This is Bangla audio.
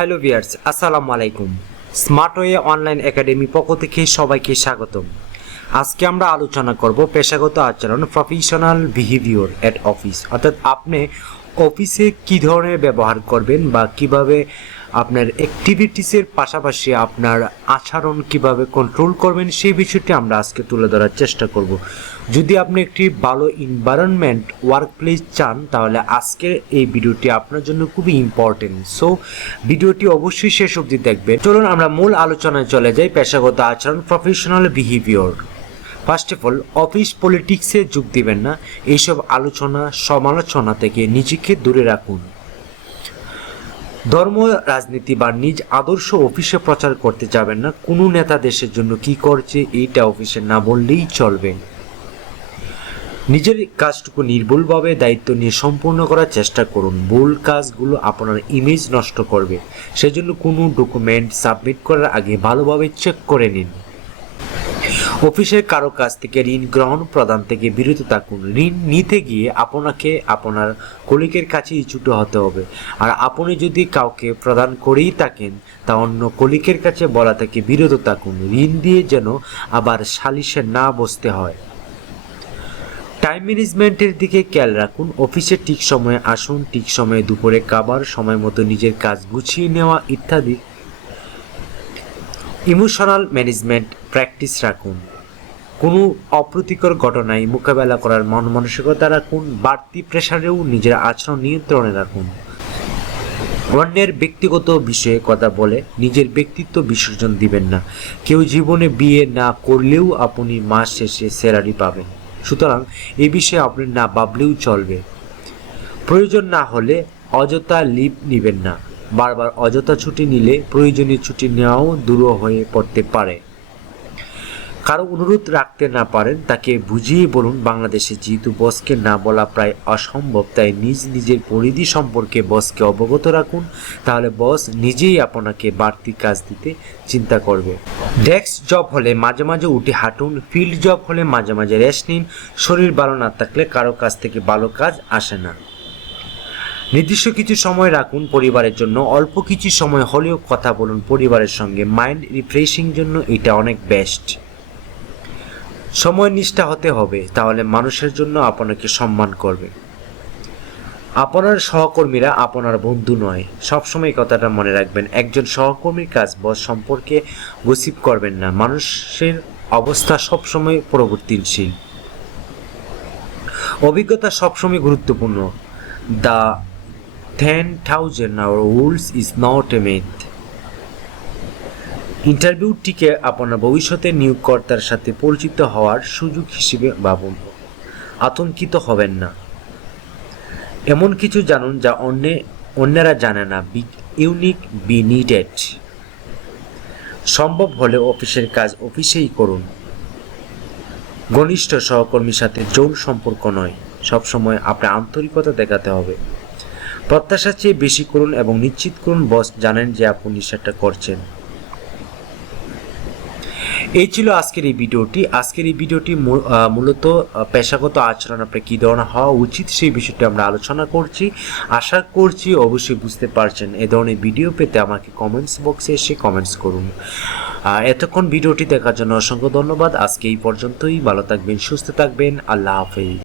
হ্যালো ভিউয়ার্স, আসসালামু আলাইকুম। স্মার্ট ওয়ে অনলাইন একাডেমি পক্ষ থেকে সবাইকে স্বাগতম। আজকে আমরা আলোচনা করব পেশাগত আচরণ, প্রফেশনাল বিহেভিয়ার এট অফিস। অর্থাৎ আপনি অফিসে কী ধরনের ব্যবহার করবেন বা কিভাবে আপনার অ্যাক্টিভিটিসের পাশাপাশি আপনার আচরণ কিভাবে কন্ট্রোল করবেন সেই বিষয়টি আমরা আজকে তুলে ধরার চেষ্টা করব। যদি আপনি একটি ভালো এনভায়রনমেন্ট ওয়ার্ক প্লেস চান তাহলে আজকের এই ভিডিওটি আপনার জন্য খুবই ইম্পর্টেন্ট। সো ভিডিওটি অবশ্যই শেষ অবধি দেখবেন। চলুন আমরা মূল আলোচনায় চলে যাই। পেশাগত আচরণ, professional behaviour. First of all, office পলিটিক্সে যোগ দিবেন না। এইসব আলোচনা সমালোচনা থেকে নিজেকে দূরে রাখুন। ধর্ম, রাজনীতি বা নিজ আদর্শ অফিসে প্রচার করতে যাবেন না। কোনো নেতা দেশের জন্য কি করছে এইটা অফিসে না বললেই চলবে। নিজের কাজটুকু নির্ভুলভাবে দায়িত্ব নিয়ে সম্পূর্ণ করার চেষ্টা করুন। ভুল কাজগুলো আপনার ইমেজ নষ্ট করবে, সেজন্য কোনো ডকুমেন্ট সাবমিট করার আগে ভালোভাবে চেক করে নিন। অফিসের কারো কাছ থেকে ঋণ গ্রহণ প্রদান থেকে বিরত থাকুন। ঋণ নিতে গিয়ে আপনাকে আপনার কলিগের কাছেই ছুটো হতে হবে, আর আপনি যদি কাউকে প্রদান করেই থাকেন তা অন্য কলিগের কাছে বলা থেকে বিরত থাকুন। ঋণ দিয়ে যেন আবার সালিশে না বসতে হয়। টাইম ম্যানেজমেন্টের দিকে খেয়াল রাখুন। অফিসে ঠিক সময়ে আসুন, ঠিক সময়ে দুপুরে খাবার, সময় মতো নিজের কাজ গুছিয়ে নেওয়া ইত্যাদি। ইমোশনাল ম্যানেজমেন্ট প্র্যাকটিস রাখুন। কোনো অপ্রীতিকর ঘটনায় মোকাবেলা করার মন মানসিকতা রাখুন। বাড়তি প্রেশারেও নিজের আচরণ নিয়ন্ত্রণে রাখুন। অন্যের ব্যক্তিগত বিষয়ে কথা বলে নিজের ব্যক্তিত্ব বিসর্জন দিবেন না। কেউ জীবনে বিয়ে না করলেও আপনি মাস শেষে স্যালারি পাবেন, সুতরাং এই বিষয়ে আপনি না ভাবলেও চলবে। প্রয়োজন না হলে অযথা লিভ নেবেন না। বারবার অযথা ছুটি নিলে প্রয়োজনীয় ছুটি নেওয়াও দূর হয়ে পড়তে পারে। কারো অনুরোধ রাখতে না পারেন তাকে বুঝিয়ে বলুন। বাংলাদেশে যেহেতু বসকে না বলা প্রায় অসম্ভব, তাই নিজের পরিধি সম্পর্কে বসকে অবগত রাখুন, তাহলে বস নিজেই আপনাকে বাড়তি কাজ দিতে চিন্তা করবে। ডেস্ক জব হলে মাঝে মাঝে উঠে হাঁটুন। ফিল্ড জব হলে মাঝে মাঝে রেস্ট নিন। শরীর ভালো না থাকলে কারো কাছ থেকে ভালো কাজ আসে না। নির্দিষ্ট কিছু সময় রাখুন পরিবারের জন্য। অল্প কিছু সময় হলেও কথা বলুন পরিবারের সঙ্গে। মাইন্ড রিফ্রেশিং জন্য এটা অনেক বেস্ট। সময় নিষ্ঠা হতে হবে, তাহলে মানুষের জন্য আপনাকে সম্মান করবে। আপনার সহকর্মীরা আপনার বন্ধু নয়, সবসময় কথাটা মনে রাখবেন। একজন সহকর্মীর কাজ বস সম্পর্কে গসিপ করবেন না। মানুষের অবস্থা সবসময় পরিবর্তনশীল। অভিজ্ঞতা সবসময় গুরুত্বপূর্ণ। The 10,000 rules is not a myth. ইন্টারভিউটিকে আপনার ভবিষ্যতের নিয়োগকর্তার সাথে পরিচিত হওয়ার সুযোগ হিসেবে ভাবুন। আতঙ্কিত হবেন না। এমন কিছু জানুন যা অন্যরা জানে না। Be unique, be needed. সম্ভব হলে অফিসের কাজ অফিসেই করুন। ঘনিষ্ঠ সহকর্মীর সাথে যৌন সম্পর্ক নয়, সবসময় আপনার আন্তরিকতা দেখাতে হবে। প্রত্যাশার চেয়ে বেশি করুন এবং নিশ্চিত করুন বস জানেন যে আপনি সেটা করছেন। এই ছিল আজকের এই ভিডিওটি। মূলত পেশাগত আচরণ আপনার কী ধরনের হওয়া উচিত সেই বিষয়টি আমরা আলোচনা করছি। আশা করছি অবশ্যই বুঝতে পারছেন। এ ধরনের ভিডিও পেতে আমাকে কমেন্টস বক্সে এসে কমেন্টস করুন। এতক্ষণ ভিডিওটি দেখার জন্য অসংখ্য ধন্যবাদ। আজকে এই পর্যন্তই। ভালো থাকবেন, সুস্থ থাকবেন। আল্লাহ হাফেজ।